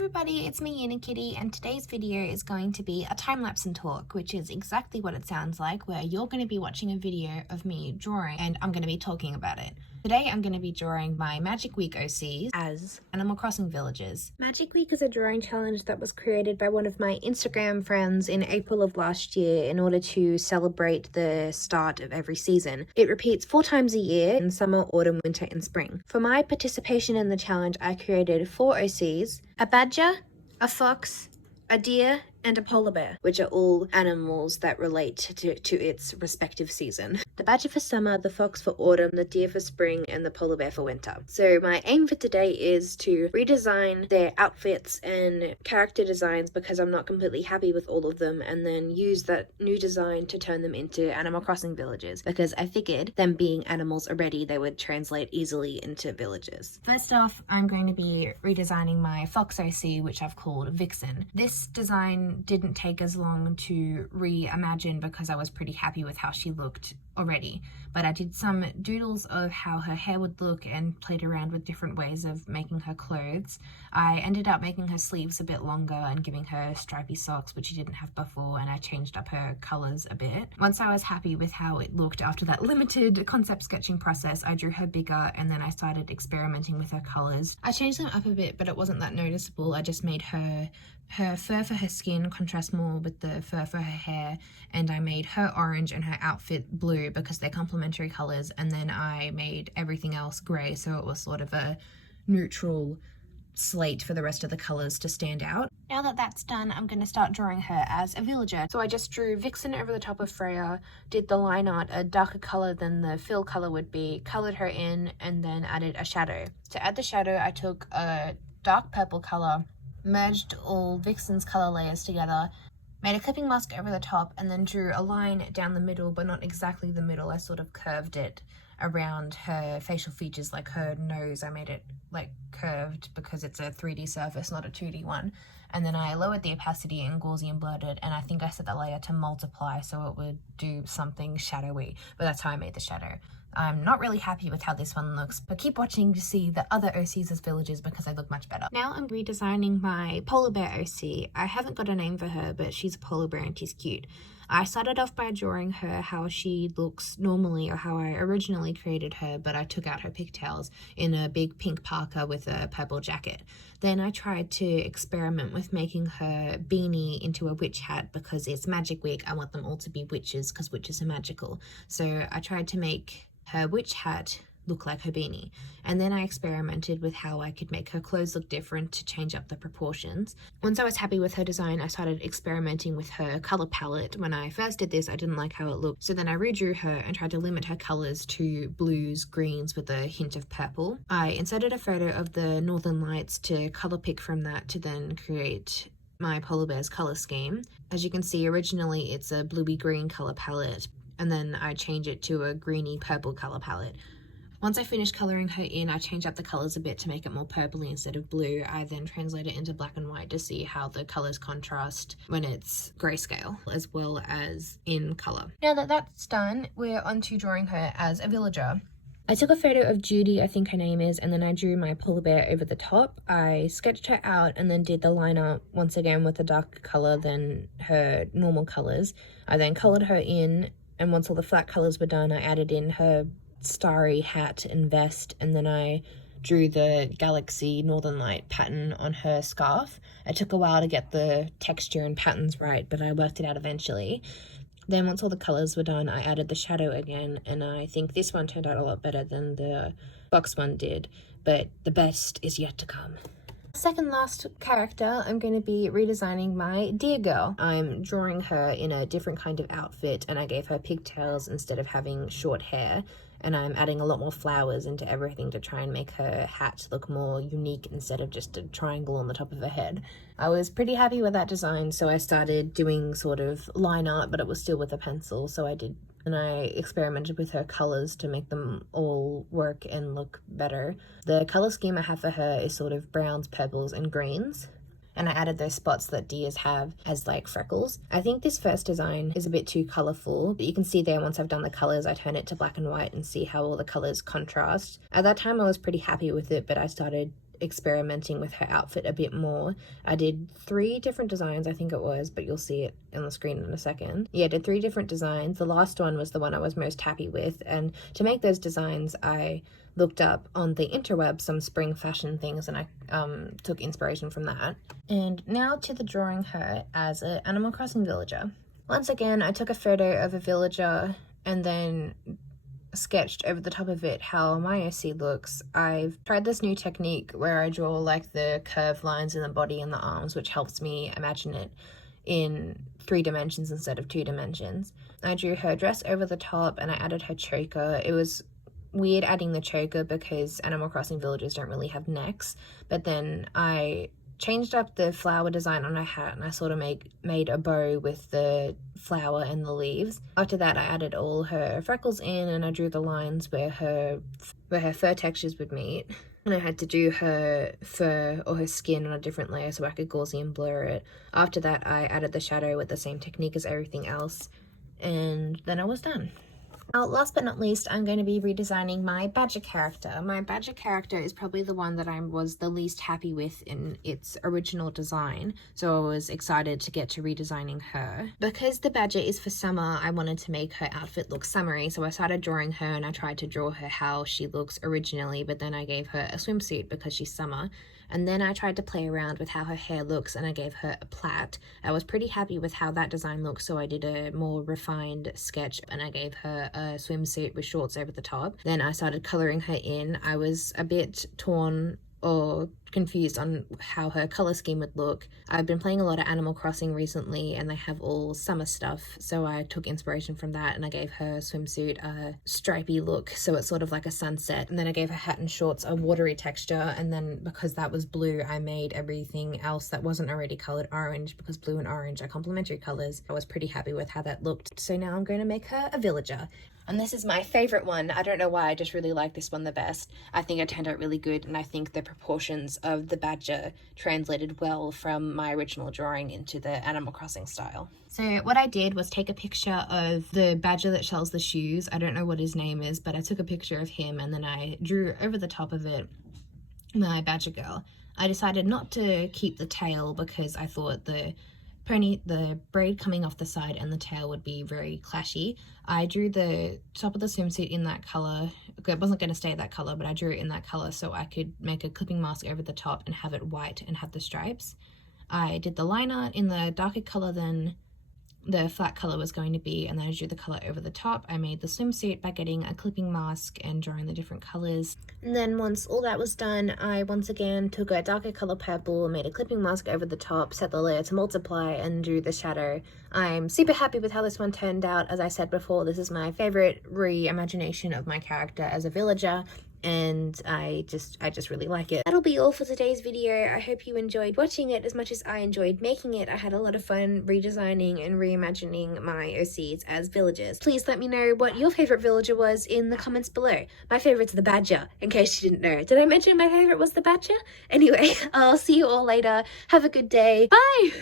everybody, it's me Unikitty, and today's video is going to be a time-lapse and talk, which is exactly what it sounds like, where you're going to be watching a video of me drawing and I'm going to be talking about it. Today I'm going to be drawing my Magic Week OCs as Animal Crossing villagers. Magic Week is a drawing challenge that was created by one of my Instagram friends in April of last year in order to celebrate the start of every season. It repeats 4 times a year in summer, autumn, winter, and spring. For my participation in the challenge, I created 4 OCs, a badger, a fox, a deer, and a polar bear, which are all animals that relate to its respective season. The badger for summer, the fox for autumn, the deer for spring, and the polar bear for winter. So my aim for today is to redesign their outfits and character designs because I'm not completely happy with all of them, and then use that new design to turn them into Animal Crossing villagers because I figured them being animals already, they would translate easily into villagers. First off, I'm going to be redesigning my fox OC, which I've called Vixen. This design didn't take as long to reimagine because I was pretty happy with how she looked already, but I did some doodles of how her hair would look and played around with different ways of making her clothes. I ended up making her sleeves a bit longer and giving her stripy socks, which she didn't have before, and I changed up her colours a bit. Once I was happy with how it looked after that limited concept sketching process, I drew her bigger and then I started experimenting with her colours. I changed them up a bit, but it wasn't that noticeable. I just made her fur for her skin contrast more with the fur for her hair, and I made her orange and her outfit blue because they're complementary colours, and then I made everything else grey, so it was sort of a neutral slate for the rest of the colours to stand out. Now that that's done, I'm going to start drawing her as a villager. So I just drew Vixen over the top of Freya, did the line art a darker colour than the fill colour would be, coloured her in, and then added a shadow. To add the shadow, I took a dark purple colour, merged all Vixen's colour layers together, made a clipping mask over the top, and then drew a line down the middle, but not exactly the middle. I sort of curved it around her facial features, like her nose. I made it like curved because it's a 3D surface, not a 2D one. And then I lowered the opacity and Gaussian blurred it, and I think I set the layer to multiply so it would do something shadowy, but that's how I made the shadow. I'm not really happy with how this one looks, but keep watching to see the other OCs as villagers because they look much better. Now I'm redesigning my polar bear OC. I haven't got a name for her, but she's a polar bear and she's cute. I started off by drawing her how she looks normally, or how I originally created her, but I took out her pigtails in a big pink parka with a purple jacket. Then I tried to experiment with making her beanie into a witch hat because it's Magic Week. I want them all to be witches because witches are magical. So I tried to make her witch hat look like her beanie, and then I experimented with how I could make her clothes look different to change up the proportions. Once I was happy with her design, I started experimenting with her color palette. When I first did this, I didn't like how it looked, so then I redrew her and tried to limit her colors to blues, greens with a hint of purple. I inserted a photo of the Northern Lights to color pick from that to then create my polar bear's color scheme. As you can see, originally it's a bluey green color palette, and then I change it to a greeny purple color palette. Once I finished colouring her in, I changed up the colours a bit to make it more purpley instead of blue. I then translate it into black and white to see how the colours contrast when it's grayscale, as well as in colour. Now that that's done, we're on to drawing her as a villager. I took a photo of Judy, I think her name is, and then I drew my polar bear over the top. I sketched her out and then did the line art once again with a darker colour than her normal colours. I then coloured her in, and once all the flat colours were done, I added in her starry hat and vest, and then I drew the galaxy northern light pattern on her scarf. It took a while to get the texture and patterns right, but I worked it out eventually. Then once all the colours were done, I added the shadow again, and I think this one turned out a lot better than the box one did, but the best is yet to come. Second last character, I'm going to be redesigning my deer girl. I'm drawing her in a different kind of outfit, and I gave her pigtails instead of having short hair, and I'm adding a lot more flowers into everything to try and make her hat look more unique instead of just a triangle on the top of her head. I was pretty happy with that design, so I started doing sort of line art, but it was still with a pencil, so I experimented with her colours to make them all work and look better. The colour scheme I have for her is sort of browns, purples, and greens, and I added those spots that deers have as like freckles. I think this first design is a bit too colourful, but you can see there once I've done the colours, I turn it to black and white and see how all the colours contrast. At that time I was pretty happy with it, but I started experimenting with her outfit a bit more. I did 3 different designs, I think it was, but you'll see it on the screen in a second. Yeah, I did 3 different designs. The last one was the one I was most happy with, and to make those designs I looked up on the interweb some spring fashion things, and I took inspiration from that. And now to the drawing her as an Animal Crossing villager. Once again, I took a photo of a villager and then sketched over the top of it how my OC looks. I've tried this new technique where I draw like the curved lines in the body and the arms, which helps me imagine it in 3 dimensions instead of 2 dimensions. I drew her dress over the top and I added her choker. It was weird adding the choker because Animal Crossing villagers don't really have necks, but then I changed up the flower design on her hat and I sort of made a bow with the flower and the leaves. After that, I added all her freckles in and I drew the lines where her fur textures would meet. And I had to do her fur or her skin on a different layer so I could Gaussian blur it. After that, I added the shadow with the same technique as everything else, and then I was done. Now, last but not least, I'm going to be redesigning my badger character. My badger character is probably the one that I was the least happy with in its original design, so I was excited to get to redesigning her. Because the badger is for summer, I wanted to make her outfit look summery, so I started drawing her and I tried to draw her how she looks originally, but then I gave her a swimsuit because she's summer. And then I tried to play around with how her hair looks and I gave her a plait. I was pretty happy with how that design looks, so I did a more refined sketch and I gave her a swimsuit with shorts over the top. Then I started colouring her in. I was a bit torn or confused on how her color scheme would look. I've been playing a lot of Animal Crossing recently and they have all summer stuff, so I took inspiration from that and I gave her swimsuit a stripy look, so it's sort of like a sunset. And then I gave her hat and shorts a watery texture, and then because that was blue, I made everything else that wasn't already colored orange, because blue and orange are complementary colors. I was pretty happy with how that looked. So now I'm going to make her a villager. And this is my favorite one. I don't know why, I just really like this one the best. I think it turned out really good, and I think the proportions of the badger translated well from my original drawing into the Animal Crossing style. So what I did was take a picture of the badger that sells the shoes. I don't know what his name is, but I took a picture of him and then I drew over the top of it my badger girl. I decided not to keep the tail because I thought the braid coming off the side and the tail would be very clashy. I drew the top of the swimsuit in that color. It wasn't going to stay that color, but I drew it in that color so I could make a clipping mask over the top and have it white and have the stripes. I did the liner in the darker color than the flat color was going to be, and then I drew the color over the top. I made the swimsuit by getting a clipping mask and drawing the different colors. And then once all that was done, I once again took a darker color purple, made a clipping mask over the top, set the layer to multiply, and drew the shadow. I'm super happy with how this one turned out. As I said before, this is my favorite reimagination of my character as a villager, and I just really like it. That'll be all for today's video. I hope you enjoyed watching it as much as I enjoyed making it. I had a lot of fun redesigning and reimagining my OCs as villagers. Please let me know what your favorite villager was in the comments below. My favorite's the badger, in case you didn't know. Did I mention my favorite was the badger? Anyway, I'll see you all later. Have a good day. Bye!